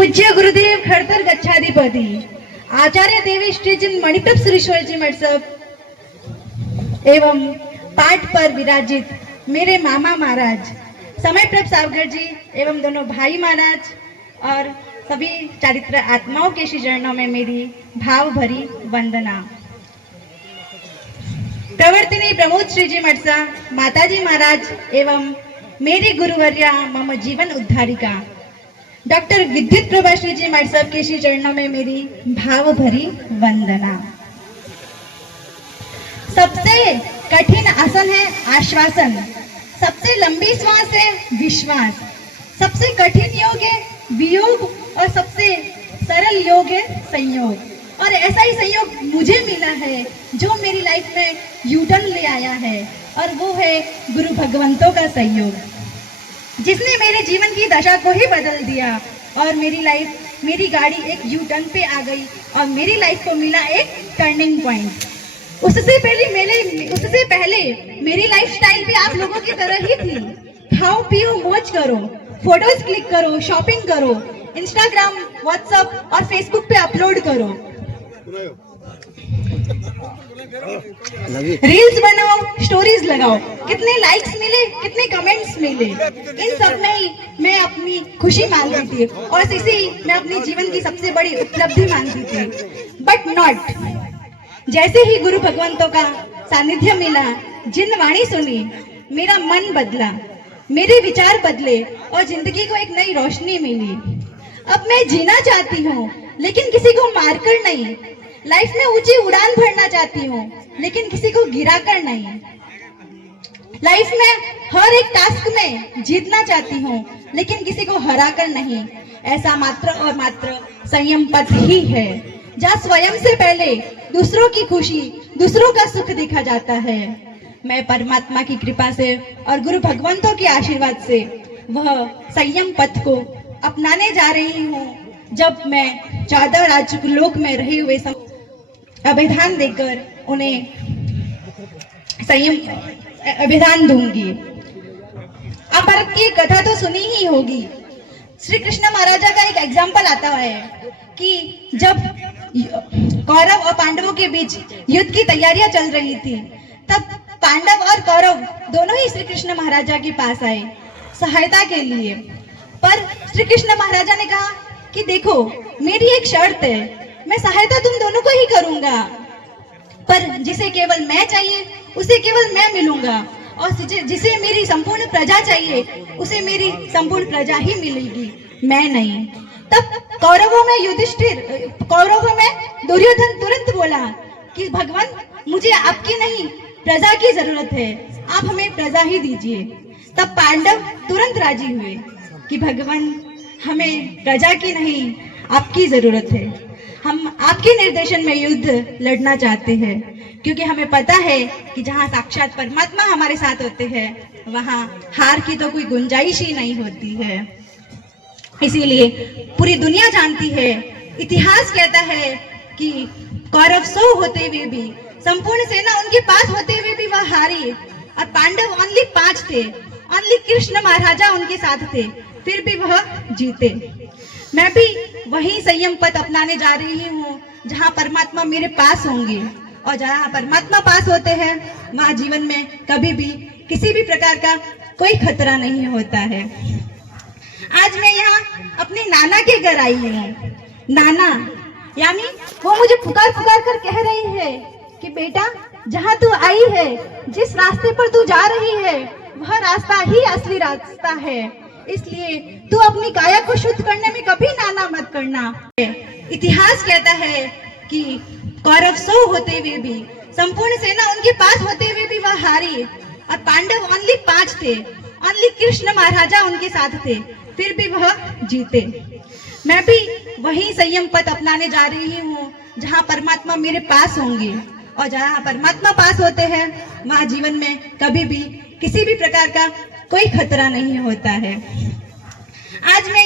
पूज्य गुरुदेव खड़तर गच्छाधिपति आचार्य देवी श्रीजिन मणिप्रभ सुरेश्वर जी मठसप एवं पाठ पर विराजित मेरे मामा महाराज समयप्रभ सावकर जी एवं दोनों भाई महाराज और सभी चारित्र आत्माओं के श्री चरणों में मेरी भाव भरी वंदना। प्रवर्तिनी प्रमोद श्री जी मठसा माताजी महाराज एवं मेरी गुरुवर्या मम जीवन उद्धारिका डॉक्टर विद्युत प्रभा श्री जी मठसा के श्री चरणों में मेरी भाव भरी वंदना। सबसे कठिन आसन है आश्वासन, सबसे लंबी श्वास है विश्वास, सबसे कठिन योग है वियोग और सबसे सरल योग है संयोग। और ऐसा ही संयोग मुझे मिला है जो मेरी लाइफ में यूटर्न ले आया है, और वो है गुरु भगवंतों का सहयोग, जिसने मेरे जीवन की दशा को ही बदल दिया और मेरी गाड़ी एक यू टर्न पे आ गई और मेरी लाइफ को मिला एक टर्निंग पॉइंट। उससे पहले मेरी लाइफस्टाइल भी आप लोगों की तरह ही थी। खाओ पियो मौज करो, फोटोज क्लिक करो, शॉपिंग करो, इंस्टाग्राम व्हाट्सएप और फेसबुक पे अपलोड करो, रील्स बनाओ, स्टोरीज लगाओ, कितने लाइक्स मिले, कितने कमेंट्स मिले, इन सब में ही मैं अपनी खुशी मांगती थी और इसी मैं अपने जीवन की सबसे बड़ी उपलब्धि मानती थी। But not. जैसे ही गुरु भगवंतों का सानिध्य मिला, जिन वाणी सुनी, मेरा मन बदला, मेरे विचार बदले और जिंदगी को एक नई रोशनी मिली। अब मैं जीना चाहती हूँ लेकिन किसी को मारकर नहीं, लाइफ में ऊंची उड़ान भरना चाहती हूँ लेकिन किसी को गिराकर नहीं, लाइफ में हर एक टास्क में जीतना चाहती हूँ लेकिन किसी को हराकर नहीं। ऐसा मात्र और मात्र संयम पथ ही है, जहाँ स्वयं से पहले दूसरों की खुशी, दूसरों का सुख देखा जाता है। मैं परमात्मा की कृपा से और गुरु भगवंतों के आशीर्वाद से वह संयम पथ को अपनाने जा रही हूँ। जब मैं 14 राजलोक में रहे हुए अभिधान देकर उन्हें संयम अभिधान दूंगी। आप भारत की कथा तो सुनी ही होगी। श्री कृष्ण महाराजा का एक एग्जाम्पल आता है कि जब कौरव और पांडवों के बीच युद्ध की तैयारियां चल रही थी, तब पांडव और कौरव दोनों ही श्री कृष्ण महाराजा के पास आए सहायता के लिए। पर श्री कृष्ण महाराजा ने कहा कि देखो, मेरी एक शर्त है, मैं सहायता तुम दोनों को ही करूंगा, पर जिसे केवल मैं चाहिए उसे केवल मैं मिलूंगा, और जिसे मेरी संपूर्ण प्रजा चाहिए उसे मेरी संपूर्ण प्रजा ही मिलेगी, मैं नहीं। तब कौरवों में दुर्योधन तुरंत बोला कि भगवान, मुझे आपकी नहीं प्रजा की जरूरत है, आप हमें प्रजा ही दीजिए। तब पांडव तुरंत राजी हुए कि भगवान, हमें प्रजा की नहीं आपकी जरूरत है, हम आपके निर्देशन में युद्ध लड़ना चाहते हैं, क्योंकि हमें पता है कि जहाँ साक्षात परमात्मा हमारे साथ होते हैं वहाँ हार की तो कोई गुंजाइश ही नहीं होती है। इसीलिए पूरी दुनिया जानती है, इतिहास कहता है कि कौरव 100 होते हुए भी, संपूर्ण सेना उनके पास होते हुए भी वह हारी, और पांडव ओनली 5 थे, ओनली कृष्ण महाराजा उनके साथ थे, फिर भी वह जीते। मैं भी वही संयम पथ अपनाने जा रही हूँ जहाँ परमात्मा मेरे पास होंगे, और जहाँ परमात्मा पास होते हैं वहाँ जीवन में कभी भी किसी भी प्रकार का कोई खतरा नहीं होता है। आज मैं यहाँ अपने नाना के घर आई हूँ। नाना यानी वो मुझे पुकार कर कह रही है कि बेटा, जहाँ तू आई है, जिस रास्ते पर तू जा रही है, वह रास्ता ही असली रास्ता है, इसलिए तू अपनी काया को शुद्ध करने में कभी नाना मत करना। इतिहास कहता है कि कौरव 100 होते हुए भी, संपूर्ण सेना उनके पास होते हुए भी वह हारी, और पांडव ओनली 5 थे, ओनली कृष्ण महाराजा उनके साथ थे, फिर भी वह जीते। मैं भी वही संयम पथ अपनाने जा रही हूँ जहाँ परमात्मा मेरे पास होंगे, और जहाँ परमात्मा पास होते हैं वहाँ जीवन में कभी भी किसी भी प्रकार का कोई खतरा नहीं होता है। आज मैं